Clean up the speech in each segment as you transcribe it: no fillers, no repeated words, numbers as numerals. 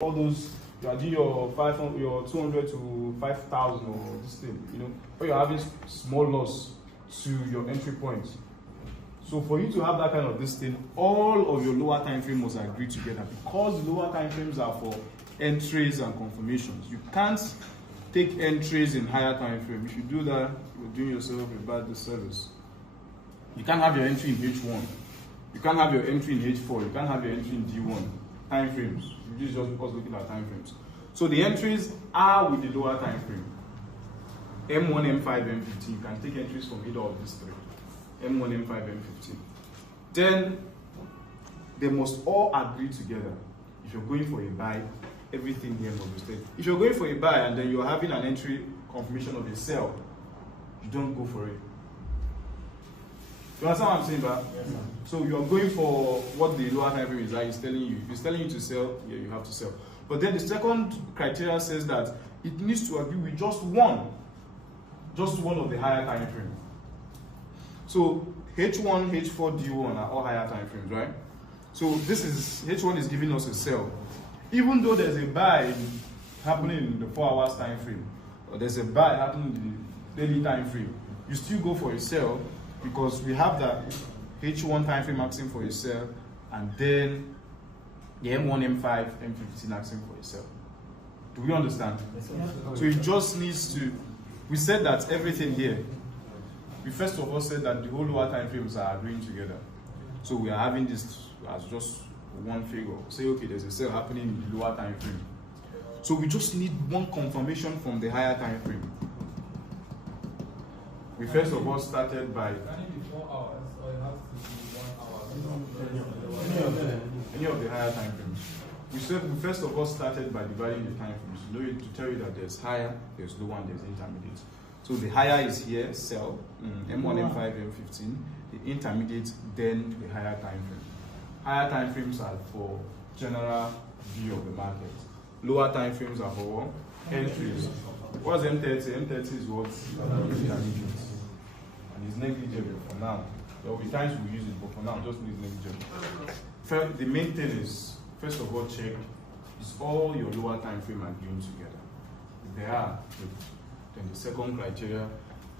all those, you are doing your 500, your 200 to 5,000 or this thing, you know, or you're having small loss to your entry point. So for you to have that kind of this thing, all of your lower time frame must agree together, because lower time frames are for entries and confirmations. You can't take entries in higher time frame. If you do that, you're doing yourself a bad disservice. You can't have your entry in H1. You can't have your entry in H4. You can't have your entry in D1. Time frames. This is just because looking at time frames. So the entries are with the lower time frame. M1, M5, M15. You can take entries from either of these three. M1, M5, M15. Then they must all agree together. If you're going for a buy, everything here must be stayed. If you're going for a buy and then you're having an entry confirmation of a sell, you don't go for it. You understand what I'm saying, Ba? Yes, sir. So you're going for what the lower time frame is like. It's telling you. If it's telling you to sell, yeah, you have to sell. But then the second criteria says that it needs to agree with just one of the higher time frame. So H1, H4, D1 are all higher time frames, right? So this is H1 is giving us a sell. Even though there's a buy happening in the 4 hours time frame, or there's a buy happening in the daily time frame, you still go for a sell, because we have that H1 time frame asking for a sell, and then the M1, M5, M15 asking for a sell. Do we understand? So it just needs to, we said that everything here, we first of all said that the whole lower time frames are agreeing together. So we are having this as just one figure. Say, okay, there's a sale happening in the lower time frame. So we just need one confirmation from the higher time frame. We first of all started by... Can it be 4 hours or it has to be 1 hour? Any of the higher time frames. We first of all started by dividing the time frames. You know, to tell you that there's higher, there's lower, and there's intermediate. So the higher is here, sell, M1, M5, M15. The intermediate, then the higher time frame. Higher time frames are for general view of the market. Lower time frames are for entries. What's M30? M30 is what? Intermediate. And it's negligible for now. There will be times we use it, but for now, just need negligible. The main thing is, first of all, check, is all your lower time frame agreeing together? If they are, good. Then the second criteria,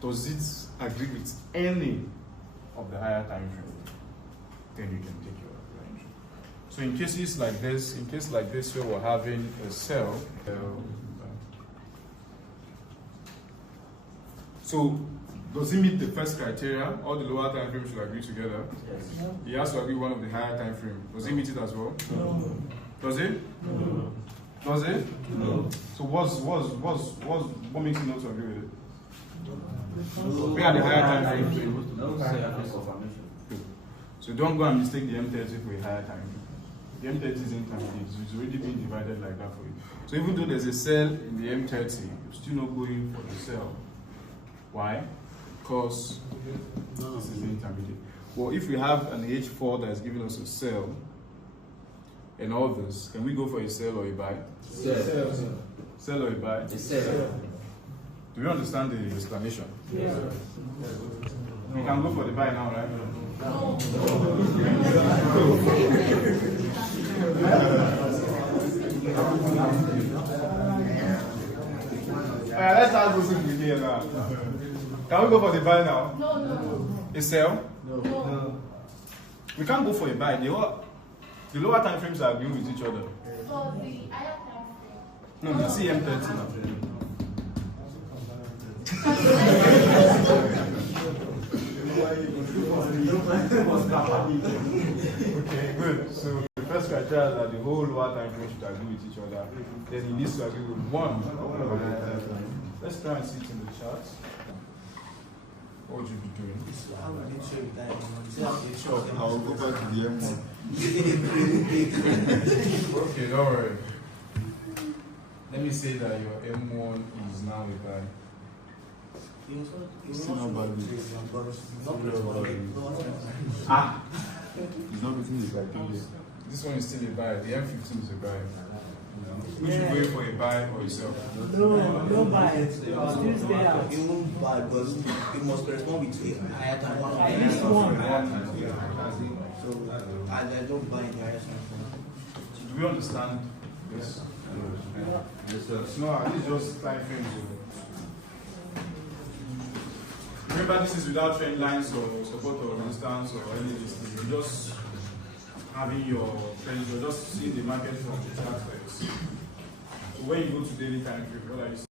does it agree with any of the higher time frame? Then you can take your entry. So in cases like this, where we're having a sell, so does it meet the first criteria? All the lower time frames should agree together. Yes. He has to agree one of the higher time frame. Does it meet it as well? No. Does it? No. Does it? No. So what makes you not to agree with it? We are the higher time frame. Good. So don't go and mistake the M30 for a higher time frame. The M30 is intermediate. It's already been divided like that for you. So even though there's a sell in the M30, you're still not going for the sell. Why? Because this is the intermediate. Well, if we have an H4 that is giving us a sell and all this, can we go for a sell or a buy? Sell. Sell or a buy? A sell. Do you understand the explanation? Yes. We can go for the buy now, right? No. Let's ask those people here now. Can we go for the buy now? No. A sell? No. We can't go for a buy. The lower time frames are agreeing with each other. So the higher time frame. No, the CM30 now. Okay, good. So the first criteria is that the whole lower time frame should agree with each other. Then it needs to agree with one. Let's try and see it in the charts. What would you be doing? I will go back to the M1. Okay, don't worry. Let me say that your M1 is now a buy. Still not valid. It's not within the criteria. This one is still a buy. The M15 is a buy. We should go for a buy or a sell. No buy. Still stay out. You won't buy because it must correspond with a higher time. At least one. So, and I don't buy in the higher time. So do we understand Yes. Yes, sir. No, this is just time frames. Remember, this is without trend lines or support or resistance or any of these things. You're just having your trends, you're just seeing the market from the chart. So when you go to daily time frame, what are you seeing?